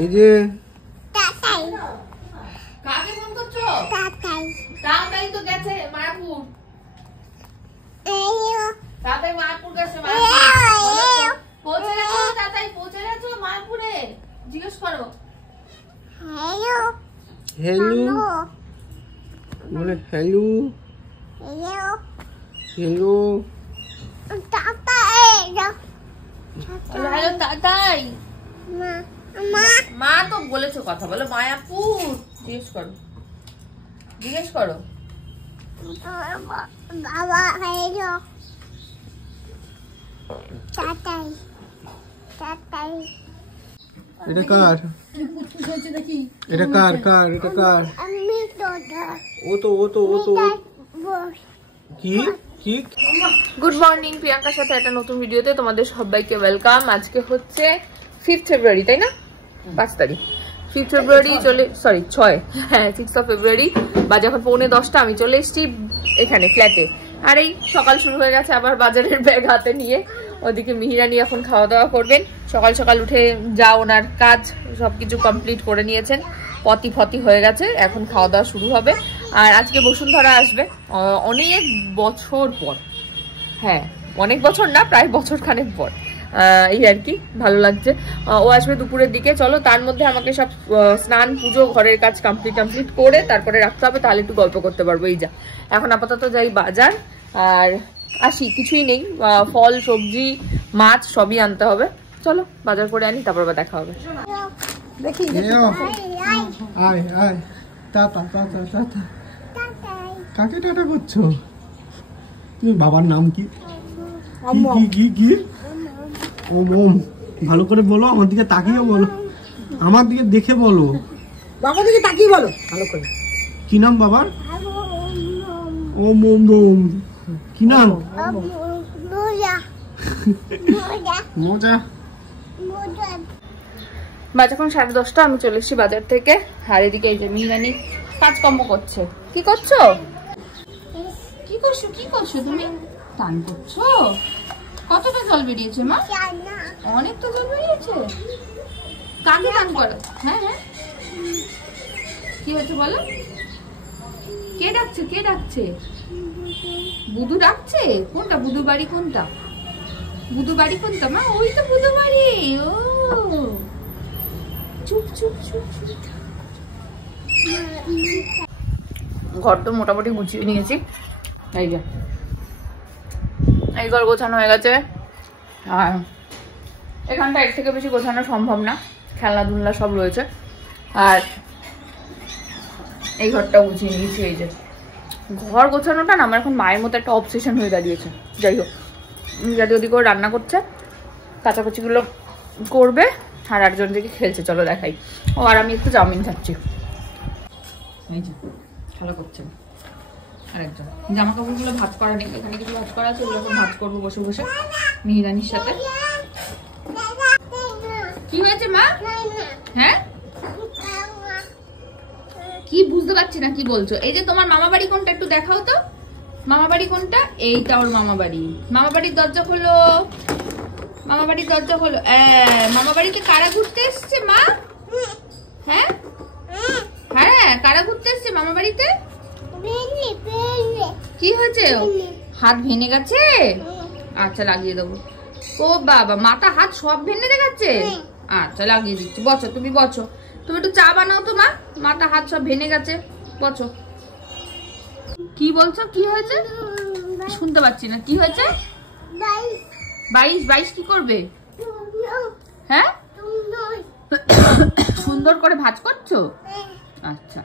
এই যে তাতাই কাকে ফোন করছো? তাতাই তাড়াতাড়ি তো গেছে মায়াপুর। এও তাড়াতাড়ি মায়াপুর গেছে। পৌঁছে গেছো? তাড়াতাড়ি পৌঁছে গেছো মায়াপুরে? জিজ্ঞেস করো। হ্যালো হ্যালো বলে hello hello hello Tatai hello তাড়াতাড়ি। মা মা মা তো বলেছো কথা বলো। মায়াপুর জিজ্ঞেস করো। জিজ্ঞেস করো। বাবা হ্যালো তাতাই তাতাই এটা কার? এটা কার কার এটা কার? আমি তোটা ও তো কি কি? গুড মর্নিং, প্রিয়াঙ্কার সাথে একটা নতুন ভিডিওতে তোমাদের সবাইকে ওয়েলকাম। আজকে হচ্ছে 5th ফেব্রুয়ারি, তাই না? 5 তারিখ 5th ফেব্রুয়ারি চলে, সরি 6, হ্যাঁ 6 ফেব্রুয়ারি। বাজে এখন 9:45। আমি চলে এসেছি এখানে ফ্ল্যাটে। আর এই সকাল শুরু হয়ে গেছে আবার বাজারের ব্যাগ হাতে নিয়ে। ওদিকে মিহিরানি এখন খাওয়া দাওয়া করবেন। সকাল সকাল উঠে যা ওনার কাজ সবকিছু কমপ্লিট করে নিয়েছেন, পতি ফতি হয়ে গেছে, এখন খাওয়া দাওয়া শুরু হবে। আর আজকে বসুন্ধরা আসবে অনেক বছর পর, হ্যাঁ অনেক বছর না, প্রায় বছর খানেক পর। এই আর কি, ভালো লাগছে। ও আসবে দুপুরের দিকে। চলো তার মধ্যে আমাকে সব স্নান পুজো ঘরের কাজ কমপ্লিট করে তারপরে রাখতে হবে, তাহলে একটু গল্প করতে পারবো। এই যা এখন আপাতত যাই বাজার, আর আসি কিছুই নেই, ফল সবজি মাছ সবই আনতে হবে। চলো বাজার করে আনি, তারপর আবার দেখা হবে। দেখি আয় আয় টাটা টাটা টাটা। তাতাই কাকে টাটা করছো তুমি? বাবার নাম কি? কি কি কি? ওম ওম। ভালো করে বলো, আমার দিকে তাকিয়ে বলো, আমার দিকে দেখে বলো। বাবার দিকে তাকিয়ে বলো ভালো করে। কি নাম বাবার? ওম ওম ওম। কি নাম? মোজা মোজা মজা। মোজা বাজে এখন 10:30। আমি চলে এসেছি বাজার থেকে। আর এদিকে এই যে মিহিরানি কাজকর্ম করছে। কি করছো? কি করছো? কি করছো তুমি? টান করছো? কতটা জল বেরিয়েছে মা? জানা অনেক তো জল বেরিয়েছে। কাকে টান করো? হ্যাঁ হ্যাঁ, কি হয়েছে বলো? কে ডাকছে? কে ডাকছে? বুধু ডাকছে? কোনটা বুধু বাড়ি? কোনটা বুধু বাড়ি? কোনটা মা? ওই তো বুধু বাড়ি। ও চুপ চুপ চুপ চুপ। ঘর তো মোটামুটি গুছিয়ে নিয়েছি। এই যে এই ঘর গোছানো হয়ে গেছে। আর এখানটা এর থেকে বেশি গোছানো সম্ভব না, খেলনা ধুলনা সব রয়েছে। আর এই ঘরটা গুছিয়ে নিয়েছি। এই যে ঘর গোছানোটা না আমার এখন মায়ের মতো একটা অবসেশন হয়ে দাঁড়িয়েছে। যাই হোক, যাতে ওদিকে রান্না করছে, কাচাকুচিগুলো করবে, আর একজন দিকে খেলছে। চলো দেখাই। ও আর আমি একটু চাউমিন খাচ্ছি। এই যে খেলা করছে আরেকজন। জামা কাপড়গুলো ভাঁজ করা নেই, এখানে কিছু ভাঁজ করা আছে, ওগুলো এখন ভাঁজ করবো বসে বসে মিহিরানির সাথে। কি হয়েছে মা? হ্যাঁ কি বুঝতে পারছি না কি বলছো। এই যে তোমার মামা বাড়ি কোনটা একটু দেখাও তো। মামা বাড়ি কোনটা? এইটা ওর মামা বাড়ি। মামা বাড়ির দরজা খোলো, মামা বাড়ির দরজা খোলো। মামা বাড়িতে কারা ঘুরতে এসছে মা? হ্যাঁ হ্যাঁ, কারা ঘুরতে এসছে মামা বাড়িতে? বেলি বেলি কি হয়েছে? হাত ভেঙে গেছে? আচ্ছা লাগিয়ে দেবো। ও বাবা, মাথা হাত সব ভেঙে গেছে? আচ্ছা লাগিয়ে দিচ্ছি, বসো তুমি বসো। তুমি একটু চা বানাও তো মা, মাথা হাত সব ভেঙে গেছে, বসো। কি বলছো? কি হয়েছে শুনতে পাচ্ছি না। কি হয়েছে? 22 কি করবে? হ্যাঁ সুন্দর করে ভাঁজ করছো? আচ্ছা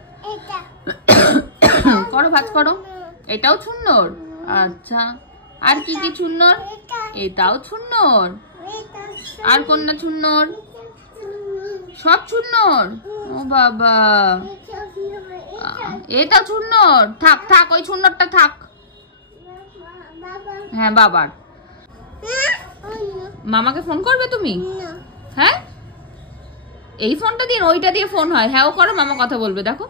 করো, ভাঁজ করো। এটাও সুন্দর? আচ্ছা, আর কি কি সুন্দর? এটাও সুন্দর। আর কোনটা সুন্দর? সব সুন্দর। ও বাবা, এটা সুন্দর। থাক থাক, ওই সুন্দরটা থাক। হ্যাঁ বাবার। মামাকে ফোন করবে তুমি? হ্যাঁ এই ফোনটা দিয়ে, ওইটা দিয়ে ফোন হয়? হ্যাঁ ও করো, মামা কথা বলবে। দেখো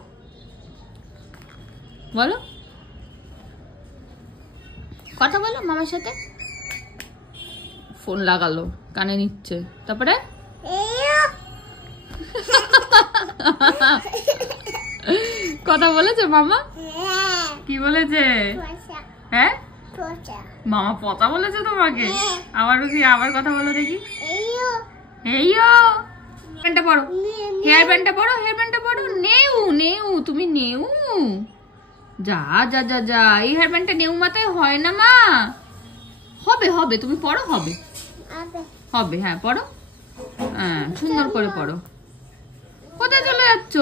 বলো, কথা বলো মামার সাথে। ফোন লাগালো, কানে নিচ্ছে। তারপরে কথা বলেছে মামা? কি বলেছে? হ্যাঁ মামা পচা বলেছে তোমাকে? আবার কথা বলো দেখি। এইও প্যান্টটা পরো, হেয়ার ব্যান্ডটা পরো, নেউ তুমি নেউ। যা যা যা যা, এই হেয়ার ব্যান্ডটা নেউ মাথায় হয় না মা। হবে তুমি পরো, হবে হ্যাঁ পরো, হ্যাঁ সুন্দর করে পরো। কোথায় চলে যাচ্ছ?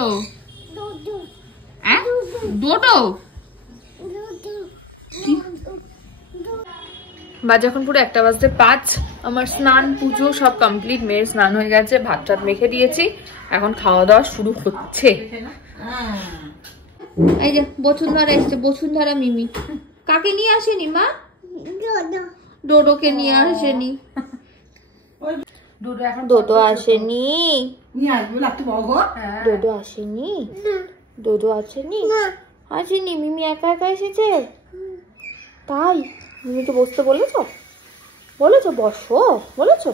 হ্যাঁ ডোডো? বাজে এখন পুরো 1:05। আমার স্নান পুজো সব কমপ্লিট, মেয়ের স্নান হয়ে গেছে, ভাত টাত মেখে দিয়েছি, এখন খাওয়া দাওয়া শুরু হচ্ছে। এই যে বসুন্ধরা এসছে, বসুন্ধরা মিমি। কাকে নিয়ে আসেনি মা? ডোডোকে নিয়ে আসেনি। ডোডো আসেনি, ডোডো আসেনি, ডোডো আসেনি। মিমি একা একা এসেছে তাই? মিমিকে বসতে বলেছো? বসো বলেছো?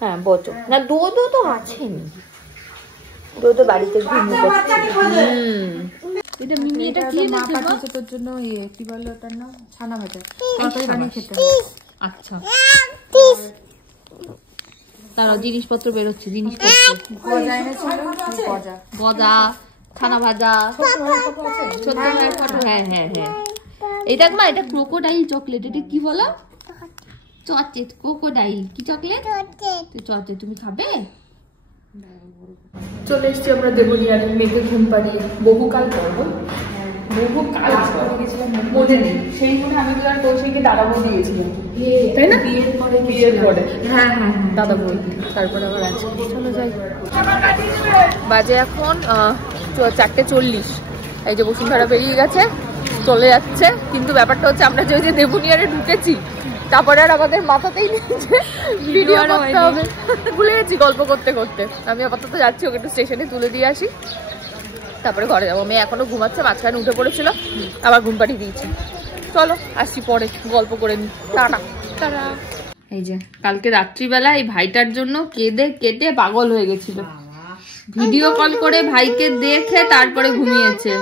হ্যাঁ বসো না। ডোডো তো আছেনি, ডোডো বাড়িতে ঘুমিয়ে পড়ছে। এটা মিমি, এটা কি মা পাঠিয়েছে তোর জন্য? কি বলে ওটার নাম? ছানা ভাজা। তরকারি বানিয়ে খেতে হবে। আচ্ছা তারাও জিনিসপত্র বেরোচ্ছে, গজা, ছানা ভাজা, ছোট্ট মায়ের ফটো। হ্যাঁ এই দেখ মা, এটা ক্রোকোডাইল চকলেট। এটা কি বলো? Chocolate, crocodile. কি চকলেট? চকলেট। তুমি খাবে? চলে এসছি আমরা দেবনিয়ারে, মেয়েকে ঘুম পাড়িয়ে। বহুকাল গেছিলাম, মনে নেই সেই মনে। আমি তো আর কৌশিককে দাদা বৌদি গেছিলাম, তাই না? বিয়ের পরে হ্যাঁ দাদা বৌদি, তারপরে আবার আছে। চলো যাই। বাজে এখন 4:40। এই যে বসুন্ধরা বেরিয়ে গেছে, চলে যাচ্ছে। কিন্তু ব্যাপারটা হচ্ছে আমরা যে দেবনিয়ারে ঢুকেছি, তারপরে আর আমাদের মাথাতেই নেই যে ভিডিও করতে হবে, ভুলে গেছি গল্প করতে করতে। আমি আপাতত যাচ্ছি, ওকে একটু স্টেশনে তুলে দিয়ে আসি, তারপরে ঘরে যাবো। মেয়ে এখনো ঘুমাচ্ছে, মাঝখানে উঠে পড়েছিল, আবার ঘুম পাড়িয়ে দিয়েছি। চলো আসি, পরে গল্প করে নি। টাটা। এই যে কালকে রাত্রিবেলা এই ভাইটার জন্য কেঁদে পাগল হয়ে গেছিল। ভিডিও কল করে ভাইকে দেখে তারপরে ঘুমিয়েছে।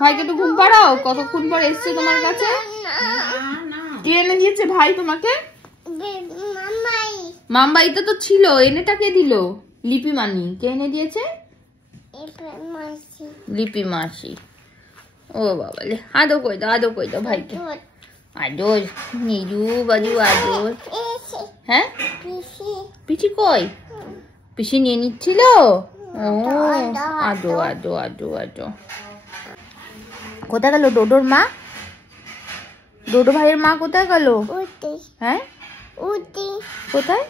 ভাইকে একটু ঘুম পাড়াও। কতক্ষণ পর এসছে তোমার কাছে? কে এনে দিয়েছে ভাই তোমাকে? মামবাড়িতে তো ছিল, এনেটা কে দিল? লিপি মানি। কে এনে দিয়েছে? লিপি মাসি। ও বাবা, আদো কই দাও ভাইকে। আদর নিজু বাজু আদর। হ্যাঁ পিসি কই? পিসি নিয়ে নিচ্ছিল। ও আদো। কোথায় গেল ডোডোর মা? ডোডো ভাইয়ের মা কোথায় গেল? হ্যাঁ কোথায়?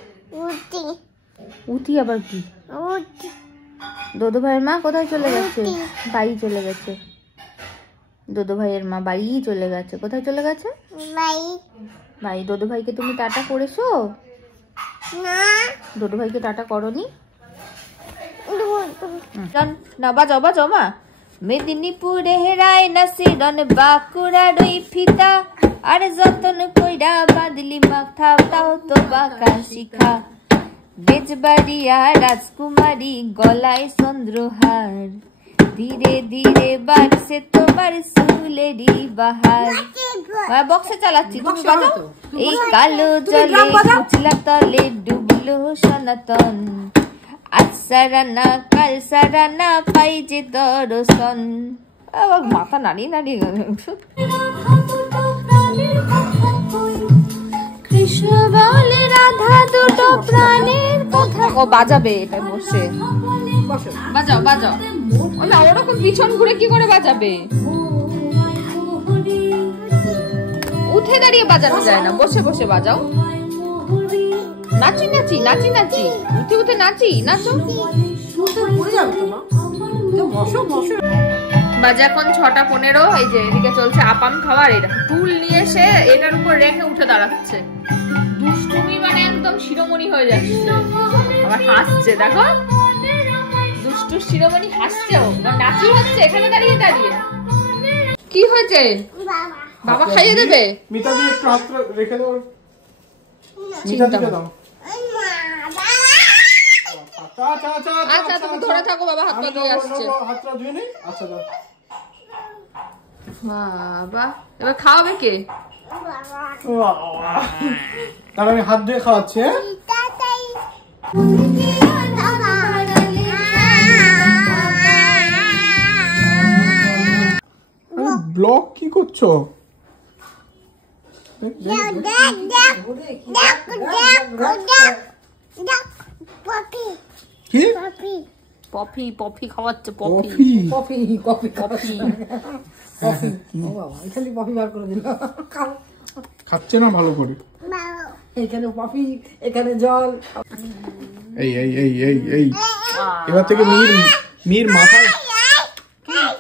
উঠি আবার কি? ডোডো ভাইয়ের মা কোথায় চলে গেছে? বাড়ি চলে গেছে। ডোডো ভাইয়ের মা বাড়ি চলে গেছে। কোথায় চলে গেছে? বাড়ি। ডোডো ভাইকে তুমি টাটা করেছো? ডোডো ভাইকে টাটা করনি? না বাজাও মা। মেদিনীপুরে হেরাই নাসিরন বাঁকুড়া রই ফিতা, আর যতন কইরা বাদলি মাথা তাও তো বাঁকা শিখা। বেজবাড়িয়া রাজকুমারী গলায় চন্দ্রহার, ধীরে ধীরে বাড়ছে তোমার চুলেরই বাহার। বক্সে চালাচ্ছি, তুমি বাজাও। এই কালো জলে উচলা তলে ডুবলো সনাতন, আজ সারানা কাল সারানা পাই যে দর্শন। মাথা নাড়িয়ে কৃষ্ণ বলে রাধা দুটো প্রাণের কথা। ও বাজাবে এটা বসে। বাজাও। না ওরকম পিছন ঘুরে কি করে বাজাবে? উঠে দাঁড়িয়ে বাজানো যায় না, বসে বাজাও। নাচি উঠে নাচো। বাজে এখন 6:15। এই যে এদিকে চলছে আপাম খাওয়ার। এটা টুল নিয়ে এসে এটার উপর রেখে উঠে দাঁড়াচ্ছে। দুষ্টুমি মানে একদম শিরোমণি হয়ে যাচ্ছে। আবার হাসছে, দেখো দুষ্টু শিরোমণি হাসছে। নাচি হচ্ছে এখানে দাঁড়িয়ে। কি হয়েছে? বাবা খাইয়ে দেবে? মিতা দিয়ে একটু হাত রেখে দাও। আচ্ছা তুমি ধরে থাকো, বাবা হাত পা ধুয়ে আসছে। হাতটা ধুয়ে নেই। আচ্ছা দাও। বাবা এবার খাওয়াবে কে? তাহলে আমি হাত ধুয়ে খাওয়াচ্ছি। ব্লগ কি করছো? কি পপি পপি খাওয়াচ্ছে, পপি কফি কফি কফি কফি ও বাবা এখানে কফি বার করে দিল। খাও। খাচ্ছে না ভালো করে। এখানে কফি, এখানে জল। এই এই এই এই এই এবার থেকে মির মাথায়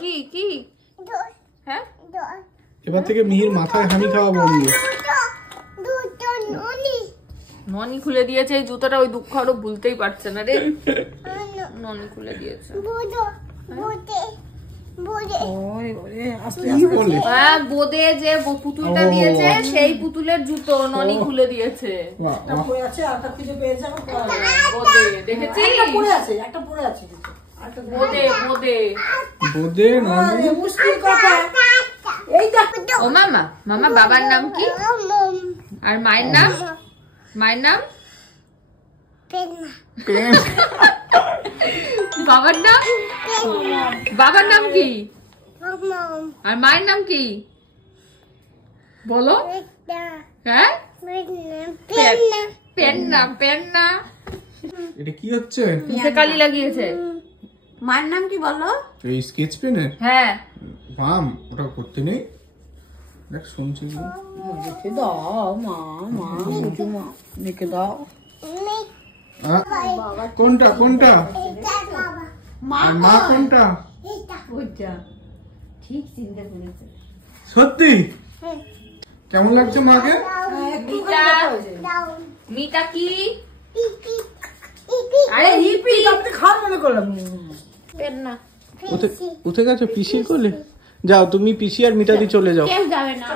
কি কি হ্যাঁ এবার থেকে মিহির মাথায় হানি খাওয়া বন্ধ। ননি খুলে দিয়েছে এই জুতোটা, ওই দুঃখ আরো ভুলতেই পারছে না রে। ননি খুলে দিয়েছে। হ্যাঁ বোদে যে পুতুলটা দিয়েছে সেই পুতুলের জুতো ননি খুলে দিয়েছে। পড়ে আছে আটা খুঁজে পেয়েছে। বোদে দেখেছি, একটা পড়ে আছে, একটা পড়ে আছে। বোদে বোদে বোদে ননি। মুশকিল কথা এইটা। ও মামা, মামা বাবার নাম কি আর মায়ের নাম? মায়ের নাম বাবার নাম? বাবার নাম কি আর মায়ের নাম কি বলো? হ্যাঁ পেন্না পেন্না। এটা কি হচ্ছে? মুখে কালি লাগিয়েছে। মায়ের নাম কি বলো? এই স্কেচ পেনের? হ্যাঁ মাম ওটা করতে নেই। দেখ শুনছি দেখে দাও মা, মা মা দেখে দাও। কোনটা কোনটা মা কোনটা? ওইটা ঠিক চিন্তা করেছে। সত্যি কেমন লাগছে মাকে? মিটা কি? আরে হিপি আপনি খান মনে করলাম। পেন্না উঠে গেছে পিসির কোলে। যাও তুমি পিসি আর মিতাদি চলে যাও। কেউ যাবে না।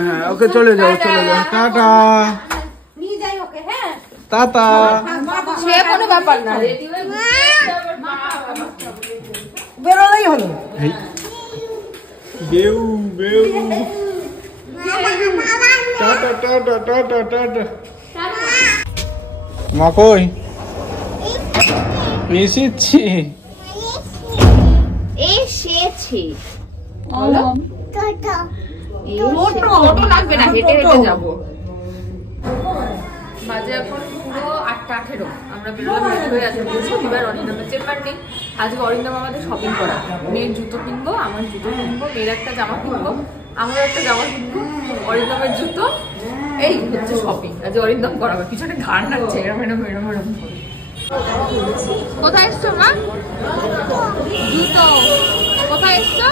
হ্যাঁ ওকে চলে যাও চলে যাও। টাটা নিয়ে যাই ওকে। হ্যাঁ টাটা। সে কোনো ব্যাপার না, রেডি হয়ে বেরোলেই হলো। বেউ বেউ টাটা টাটা টাটা টাটা। মা কই? এসেছি এসেছি। টোটো লাগবে না, হেঁটে হেঁটে যাবো। বাজে এখন পুরো 8:18। আমরা বেরোলাম রেডি হয়ে আছি। বৃহস্পতিবার অরিন্দমের চেম্বার নেই। আজকে অরিন্দম আমাদের শপিং করা। মেয়ের জুতো কিনবো, আমার জুতো কিনবো, মেয়ের একটা জামা কিনবো, আমার একটা জামা কিনবো, অরিন্দমের জুতো। এই হচ্ছে শপিং। আজকে অরিন্দম করাবে। পিছনে ঘাড় নাচছে এরম এরম এরম এরম। কোথায় এসছো মা? জুতো। কোথায় এসছো?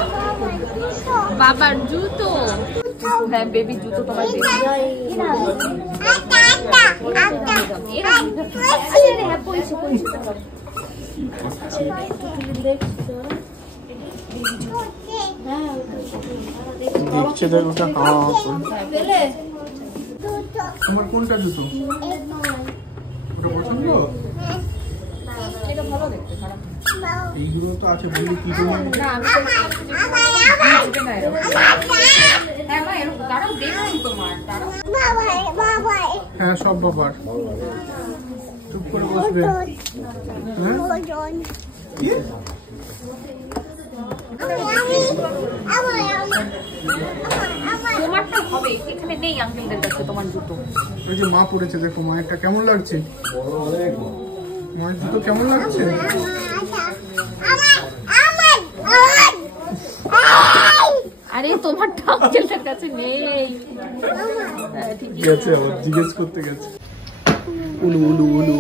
বাবার জুতো। হ্যাঁ বেবি জুতো তোমার বেবি। দেখছে দেখ ওটা। তোমার কোনটা জুতো? ওটা পছন্দ? এইগুলো তো আছে বলি কি তোমার? হ্যাঁ সব বাবার। চুপ করে বসবে। হ্যাঁ কি? তোমারটা হবে, এখানে নেই আঙ্কেলদের কাছে তোমার জুতো। ওই যে মা পড়েছে দেখো, মায়েরটা কেমন লাগছে? মায়ের জুতো কেমন লাগছে? আরে তোমারটা আঙ্কেলদের কাছে নেই। গেছে আবার জিজ্ঞেস করতে গেছে। উলু উলু উলু।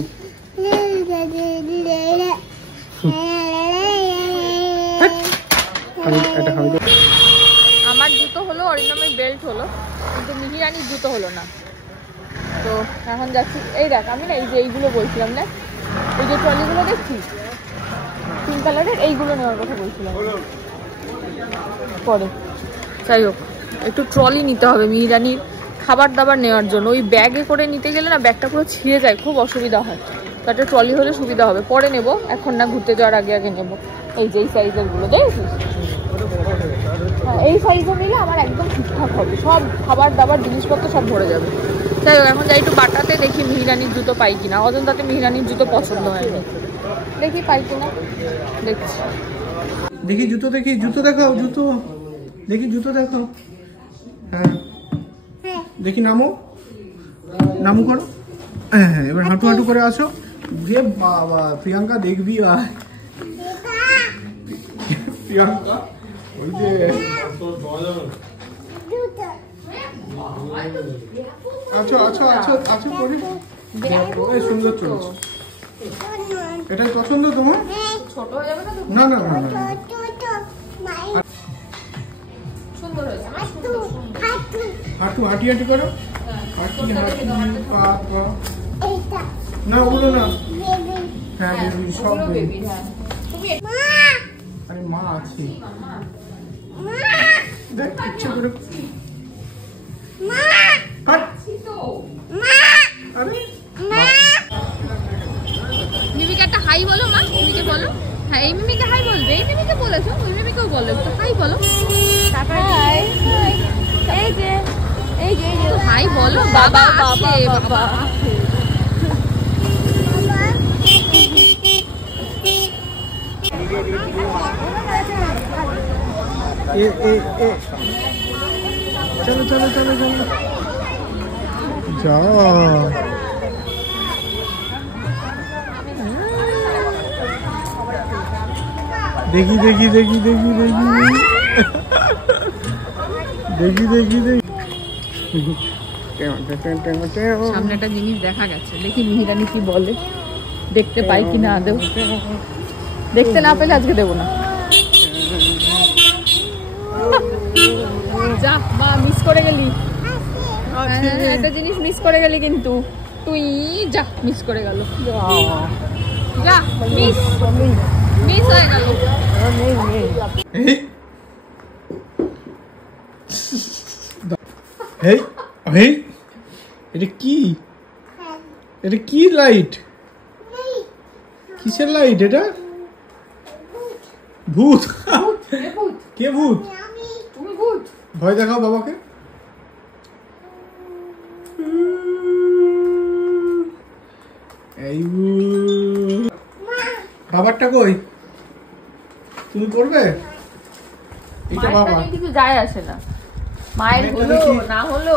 আমার জুতো হলো, অরিন্দমের বেল্ট হলো, কিন্তু মিহিরানির জুতো হলো না। তো এখন যাচ্ছি। এই দেখ আমি না এই যে এইগুলো বলছিলাম না, এই যে ট্রলিগুলো দেখছিস পিঙ্ক কালারের, এইগুলো নেওয়ার কথা বলছিলাম পরে। যাই হোক একটু ট্রলি নিতে হবে মিহিরানির খাবার দাবার নেওয়ার জন্য। ওই ব্যাগে করে নিতে গেলে না ব্যাগটা পুরো ছিঁড়ে যায়, খুব অসুবিধা হয়। তো একটা ট্রলি হলে সুবিধা হবে, পরে নেব, এখন না, ঘুরতে যাওয়ার আগে আগে নেব। এই যে এই সাইজের গুলো দেখেছিস, এই সাইজে নিলে আমার একদম ঠিকঠাক হবে, সব খাবার দাবার জিনিসপত্র সব ভরে যাবে। যাই হোক, এখন যাই একটু বাটাতে, দেখি মিহিরানির জুতো পাই কিনা। অজন্তাতে মিহিরানির জুতো পছন্দ হয়নি, দেখি পাই কিনা, দেখছি। দেখি জুতো, দেখি জুতো দেখাও, জুতো দেখি, জুতো দেখাও। হ্যাঁ দেখি, নামো, নামু করো। হ্যাঁ হ্যাঁ, এবার হাঁটু হাঁটু করে আসো। যে বাবা, প্রিয়াঙ্কা দেখবি, আয় প্রিয়াঙ্কা, ওই যে আছো আছো আছো আছো করে সুন্দর চলছে। এটাই পছন্দ তোমার? ছোট হয়ে যাবে না না না না, সুন্দর হয়েছে, হাঁটু হাঁটি হাঁটি করো, হাঁটি হাঁটি, পা পা, না ওগুলো না। হ্যাঁ বেবি, সব বেবি। আরে মা আছে, দেখ ইচ্ছে করে মিমিকে একটা হাই বলো মা, মিমিকে বলো। হ্যাঁ, এই মিমিকে হাই বলবে, এই মিমিকে বলেছো, ওই মিমিকেও বলো, একটু হাই বলো। হাই, এই যে এই যে হাই বলো। বাবা বাবা বাবা, চলো চলো চলো চলো, যা দেখি দেখি দেখি দেখি দেখি দেখি দেখি দেখি। সামনে একটা জিনিস দেখা গেছে, দেখি মিহিরানি কি বলে, দেখতে পাই কি না আদৌ। দেখতে না পেলে আজকে দেবো না। যা মা, মিস করে গেলি, একটা জিনিস মিস করে গেলি কিন্তু তুই, যা মিস করে গেল, যা মিস মিস হয়ে গেল। এই এই, এটা কি? এটা কি লাইট? কিসের লাইট এটা? ভূত? কে ভূত? তুমি ভূত? ভয় দেখাও বাবাকে। এই বাবারটা কই? তুমি করবে? এটা বাবা, কিছু যায় আসে না, মায়ের হলো না হলো।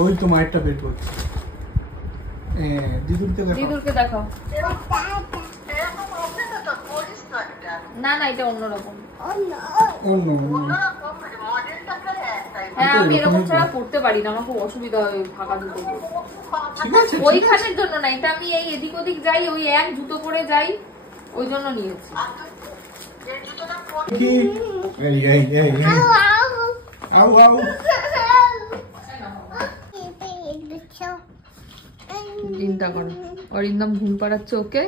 ওই তো মায়েরটা বের করছে। দিদুরকে দেখো, দিদুরকে দেখো। না না, এটা অন্যরকম। হ্যাঁ, আমি এরকম ছাড়া পড়তে পারি না, আমার খুব অসুবিধা হয় ফাঁকা জুতো পরে। ওইখানের জন্য না, এটা আমি এই এদিক ওদিক যাই, ওই এক জুতো পরে যাই, ওই জন্য নিয়েছি। কি এই এই এই আউ আউ, চিন্তা করো, অরিন্দম ঘুম পাড়াচ্ছে ওকে,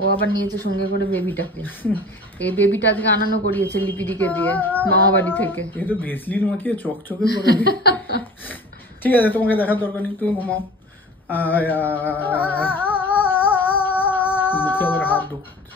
ও আবার নিয়েছে সঙ্গে করে বেবিটাকে। এই বেবিটা আজকে আনানো করিয়েছে লিপিদিকে দিয়ে মামা বাড়ি থেকে। এ তো ভেসলিন মাখিয়ে চকচকে করে দিই। ঠিক আছে, তোমাকে দেখার দরকার নেই, তুমি ঘুমাও। মুখে আবার হাত ঢোকাচ্ছে।